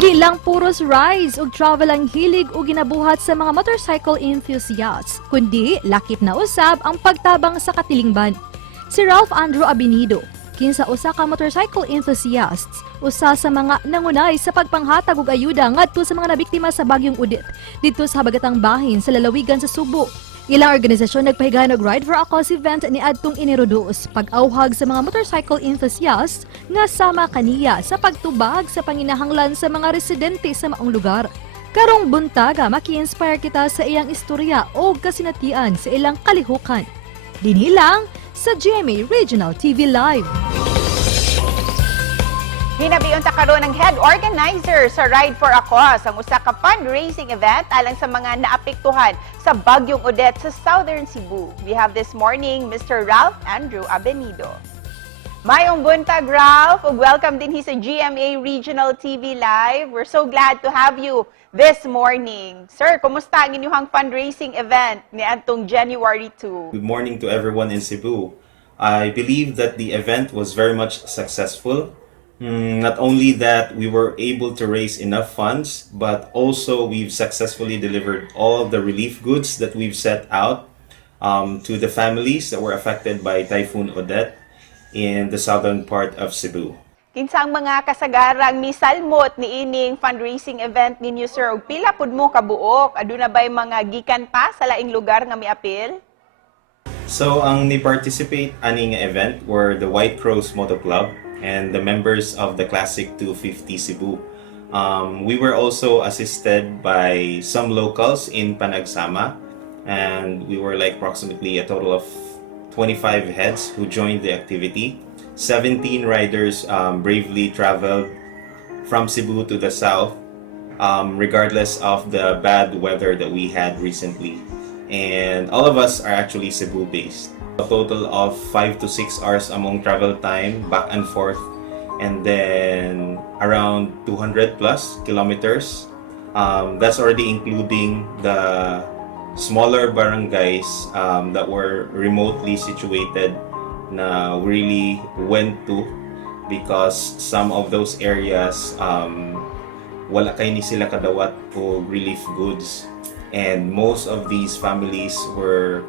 Dili lang puros rides ug travel ang hilig o ginabuhat sa mga motorcycle enthusiasts, kundi lakip na usab ang pagtabang sa katilingban. Si Ralph Andrew Abinido, kinsa usa ka motorcycle enthusiasts, usa sa mga nangunay sa pagpanghatag og ayuda ngadto sa mga nabiktima sa bagyong Udit didto sa habagatang bahin sa lalawigan sa Cebu. Ilang organisasyon nagpahigayon og Ride for a Cause event ni adtong Enero 2, pag-awhag sa mga motorcycle enthusiasts nga sama kaniya sa pagtubag sa panginahanglan sa mga residente sa maong lugar. Karong buntaga maki-inspire kita sa iyang istorya o kasinatian sa ilang kalihukan. Dinhi lang sa GMA Regional TV Live. Hinabiyon ta karon ng head organizer sa Ride for a Cause, ang usa ka fundraising event alang sa mga naapektuhan sa bagyong Odette sa Southern Cebu. We have this morning Mr. Ralph Andrew Abenido. Mayong buntag, Ralph, ug welcome din sa GMA Regional TV Live. We're so glad to have you this morning. Sir, kumusta ang inyong fundraising event ni atong January 2? Good morning to everyone in Cebu. I believe that the event was very much successful. Not only that we were able to raise enough funds, but also we've successfully delivered all the relief goods that we've set out to the families that were affected by Typhoon Odette in the southern part of Cebu. Kinsang mga kasagarang misalmot ni ining fundraising event ninyo, sir, ug pila pud mo kabuok? Aduna ba'y mga gikan pa sa laing lugar nga miapil? So ang ni-participate ani nga event were the White Crows Moto Club and the members of the Classic 250 Cebu. We were also assisted by some locals in Panagsama, and we were like approximately a total of 25 heads who joined the activity. 17 riders bravely traveled from Cebu to the south, regardless of the bad weather that we had recently. And all of us are actually Cebu-based. A total of 5 to 6 hours among travel time back and forth, and then around 200 plus kilometers. That's already including the smaller barangays that were remotely situated na we really went to, because some of those areas wala kay ni sila kadawat o relief goods, and most of these families were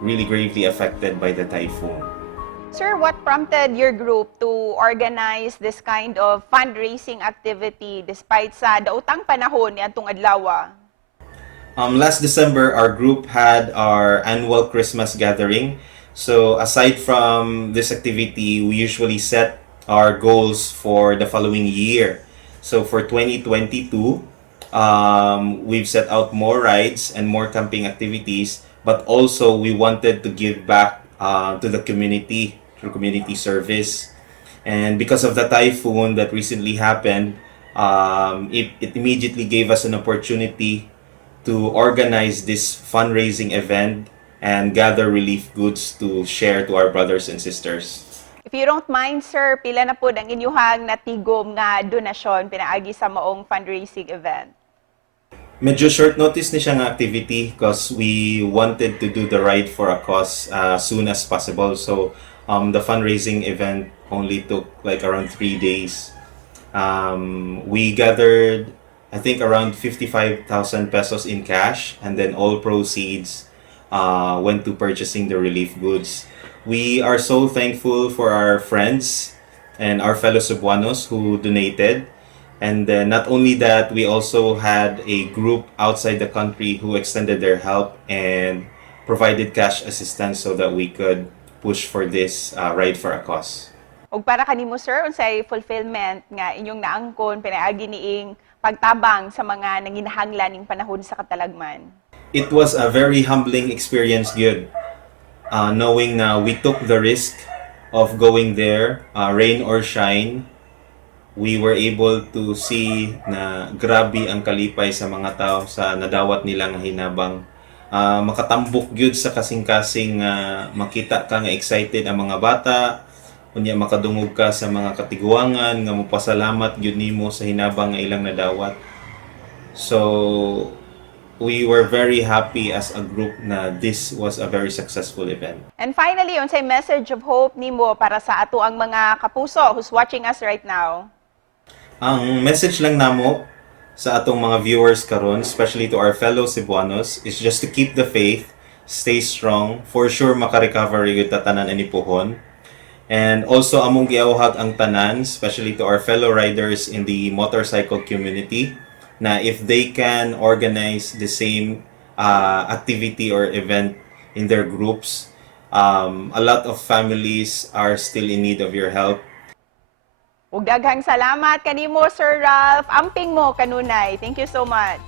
really gravely affected by the typhoon. Sir, what prompted your group to organize this kind of fundraising activity despite sa daotang panahon ni atong adlaw? Last December, our group had our annual Christmas gathering. So aside from this activity, we usually set our goals for the following year. So for 2022, we've set out more rides and more camping activities, but also we wanted to give back to the community through community service. And because of the typhoon that recently happened, it immediately gave us an opportunity to organize this fundraising event and gather relief goods to share to our brothers and sisters. If you don't mind, sir, pila na po ang inyuhang natigom nga donasyon pinaagi sa maong fundraising event? Medyo short notice ni siya nga activity because we wanted to do the Ride for a Cause as soon as possible. So the fundraising event only took like around 3 days. We gathered, I think, around 55,000 pesos in cash, and then all proceeds went to purchasing the relief goods. We are so thankful for our friends and our fellow Cebuanos who donated. And not only that, we also had a group outside the country who extended their help and provided cash assistance so that we could push for this Ride for a Cause. Ug para kanimo, sir, unsay fulfillment nga inyong naangkon pinaagi niing pagtabang sa mga nanginahanglan ning panahon sa katalagman? It was a very humbling experience, good. Knowing na we took the risk of going there, rain or shine. We were able to see na grabe ang kalipay sa mga tao sa nadawat nila nga hinabang. Makatambok gyud sa kasing-kasing makita ka nga excited ang mga bata, unya makadungog ka sa mga katiguangan nga mopasalamat gyud nimo sa hinabang nga ilang nadawat. So we were very happy as a group na this was a very successful event. And finally, unsay message of hope nimo para sa ato ang mga kapuso who's watching us right now? Ang message lang namo sa atong mga viewers karon, especially to our fellow Cebuanos, is just to keep the faith, stay strong. For sure makarecover yung tatanan ani pohon. And also among giawhag ang tanan, especially to our fellow riders in the motorcycle community, na if they can organize the same activity or event in their groups, a lot of families are still in need of your help. Ug daghang salamat kanimo Sir Ralph. Amping mo kanunay. Thank you so much.